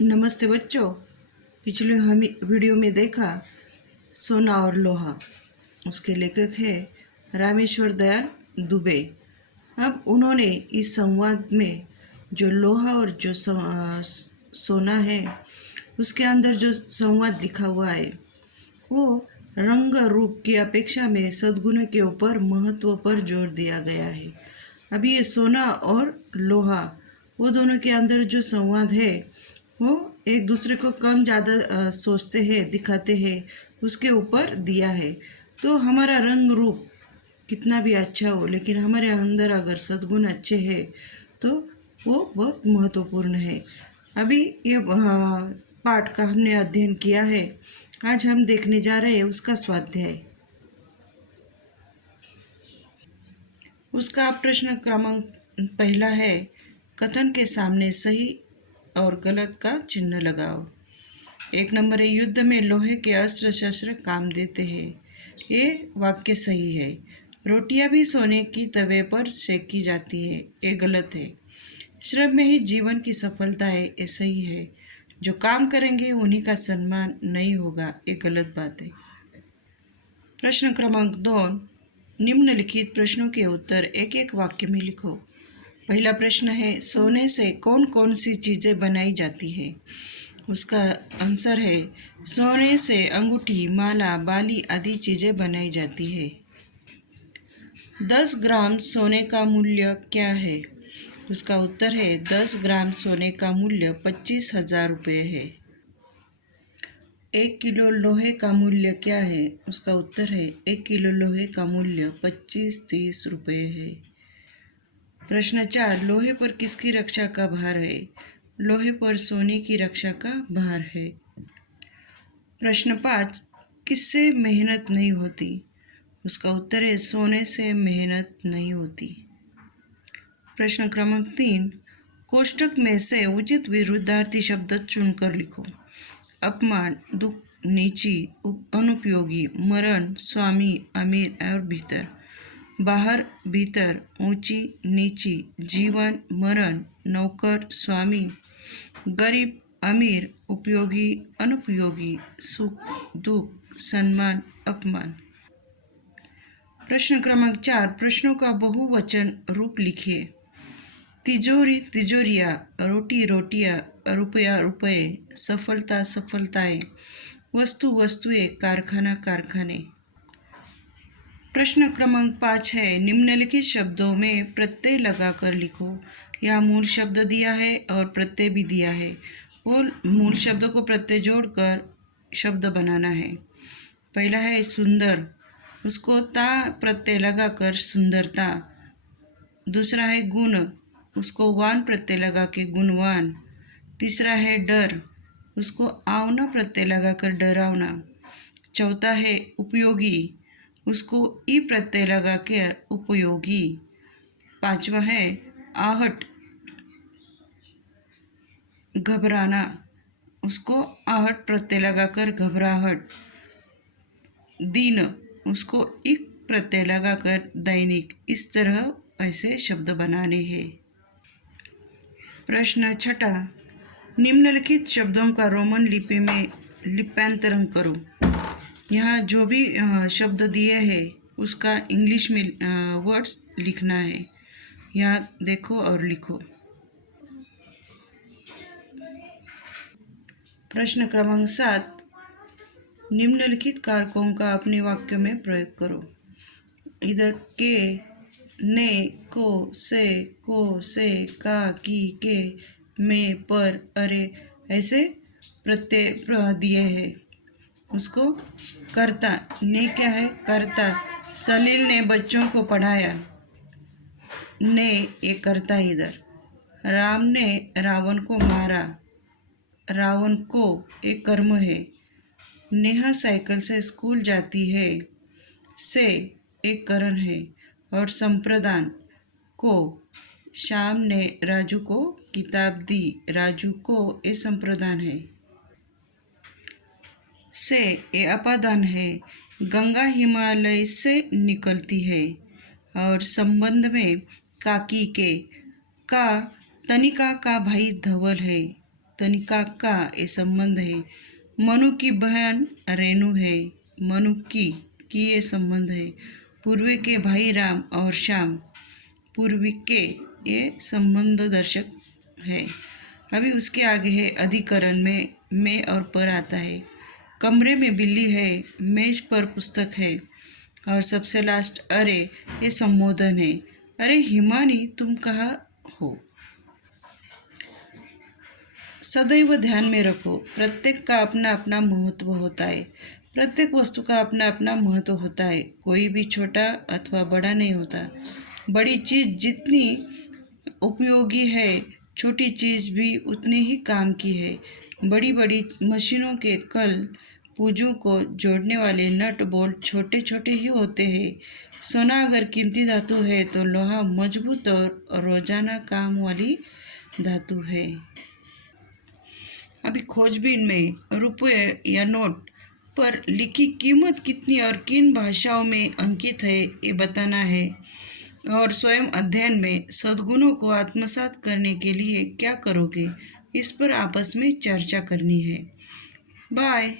नमस्ते बच्चों। पिछले हम वीडियो में देखा सोना और लोहा। उसके लेखक है रामेश्वर दयाल दुबे। अब उन्होंने इस संवाद में जो लोहा और जो सोना है उसके अंदर जो संवाद लिखा हुआ है वो रंग रूप की अपेक्षा में सद्गुण के ऊपर महत्व पर जोर दिया गया है। अभी ये सोना और लोहा वो दोनों के अंदर जो संवाद है वो एक दूसरे को कम ज़्यादा सोचते हैं, दिखाते हैं, उसके ऊपर दिया है। तो हमारा रंग रूप कितना भी अच्छा हो, लेकिन हमारे अंदर अगर सद्गुण अच्छे हैं तो वो बहुत महत्वपूर्ण है। अभी ये पाठ का हमने अध्ययन किया है। आज हम देखने जा रहे हैं उसका स्वाध्याय। उसका प्रश्न क्रमांक पहला है, कथन के सामने सही और गलत का चिन्ह लगाओ। एक नंबर है, युद्ध में लोहे के अस्त्र शस्त्र काम देते हैं। ये वाक्य सही है। रोटियां भी सोने की तवे पर सेकी जाती है, ये गलत है। श्रम में ही जीवन की सफलता है, ये सही है। जो काम करेंगे उन्हीं का सम्मान नहीं होगा, ये गलत बात है। प्रश्न क्रमांक 2, निम्नलिखित प्रश्नों के उत्तर एक एक वाक्य में लिखो। पहला प्रश्न है, सोने से कौन कौन सी चीज़ें बनाई जाती है? उसका आंसर है, सोने से अंगूठी, माला, बाली आदि चीज़ें बनाई जाती है। 10 ग्राम सोने का मूल्य क्या है? उसका उत्तर है, 10 ग्राम सोने का मूल्य 25,000 रुपये है। 1 किलो लोहे का मूल्य क्या है? उसका उत्तर है, 1 किलो लोहे का मूल्य 25-30 रुपये है। प्रश्न 4, लोहे पर किसकी रक्षा का भार है? लोहे पर सोने की रक्षा का भार है। प्रश्न 5, किससे मेहनत नहीं होती? उसका उत्तर है, सोने से मेहनत नहीं होती। प्रश्न क्रमांक 3, कोष्टक में से उचित विरुद्धार्थी शब्द चुनकर लिखो। अपमान, दुख, नीची, अनुपयोगी, मरण, स्वामी, अमीर और भीतर। बाहर, भीतर, ऊंची, नीची, जीवन, मरण, नौकर, स्वामी, गरीब, अमीर, उपयोगी, अनुपयोगी, सुख, दुख, सम्मान, अपमान। प्रश्न क्रमांक 4, प्रश्नों का बहुवचन रूप लिखिए। तिजोरी, तिजोरियाँ, रोटी, रोटियाँ, रुपया, रुपये, सफलता, सफलताएं, वस्तु, वस्तुएं, कारखाना, कारखाने। प्रश्न क्रमांक 5 है, निम्नलिखित शब्दों में प्रत्यय लगाकर लिखो। यहाँ मूल शब्द दिया है और प्रत्यय भी दिया है। वो मूल शब्दों को प्रत्यय जोड़कर शब्द बनाना है। पहला है सुंदर, उसको ता प्रत्यय लगाकर सुंदरता। दूसरा है गुण, उसको वान प्रत्यय लगा के गुणवान। तीसरा है डर, उसको आवना प्रत्यय लगाकर डरावना। चौथा है उपयोगी, उसको ई प्रत्यय लगा के उपयोगी। पांचवा है आहट, घबराना, उसको आहट प्रत्यय लगाकर घबराहट। दिन, उसको इक प्रत्यय लगाकर दैनिक। इस तरह ऐसे शब्द बनाने हैं। प्रश्न 6, निम्नलिखित शब्दों का रोमन लिपि में लिप्यांतरण करो। यहाँ जो भी शब्द दिए हैं उसका इंग्लिश में वर्ड्स लिखना है। यहाँ देखो और लिखो। प्रश्न क्रमांक 7, निम्नलिखित कारकों का अपने वाक्य में प्रयोग करो। इधर के, ने, को, से, का, की, के, में, पर, अरे ऐसे प्रत्यय दिए हैं। उसको करता, ने क्या है? करता। सलील ने बच्चों को पढ़ाया, ने ये करता इधर। राम ने रावण को मारा, रावण को एक कर्म है। नेहा साइकिल से स्कूल जाती है, से एक करण है। और संप्रदान को, श्याम ने राजू को किताब दी, राजू को ये संप्रदान है। से ये अपादान है, गंगा हिमालय से निकलती है। और संबंध में काकी के, का तनिका का भाई धवल है, तनिका का ये संबंध है। मनु की बहन रेणु है। मनु की ये संबंध है। पूर्वी के भाई राम और श्याम, पूर्वी के ये संबंध दर्शक है। अभी उसके आगे है अधिकरण में और पर आता है। कमरे में बिल्ली है, मेज पर पुस्तक है और सबसे लास्ट अरे ये संबोधन है। अरे हिमानी तुम कहाँ हो। सदैव ध्यान में रखो, प्रत्येक का अपना अपना महत्व होता है। प्रत्येक वस्तु का अपना अपना महत्व होता है। कोई भी छोटा अथवा बड़ा नहीं होता। बड़ी चीज़ जितनी उपयोगी है, छोटी चीज़ भी उतनी ही काम की है। बड़ी बड़ी मशीनों के कल पुर्जों को जोड़ने वाले नट बोल्ट छोटे छोटे ही होते हैं। सोना अगर कीमती धातु है तो लोहा मजबूत और रोजाना काम वाली धातु है। अभी खोजबीन में रुपये या नोट पर लिखी कीमत कितनी और किन भाषाओं में अंकित है ये बताना है। और स्वयं अध्ययन में सद्गुणों को आत्मसात करने के लिए क्या करोगे, इस पर आपस में चर्चा करनी है। बाय।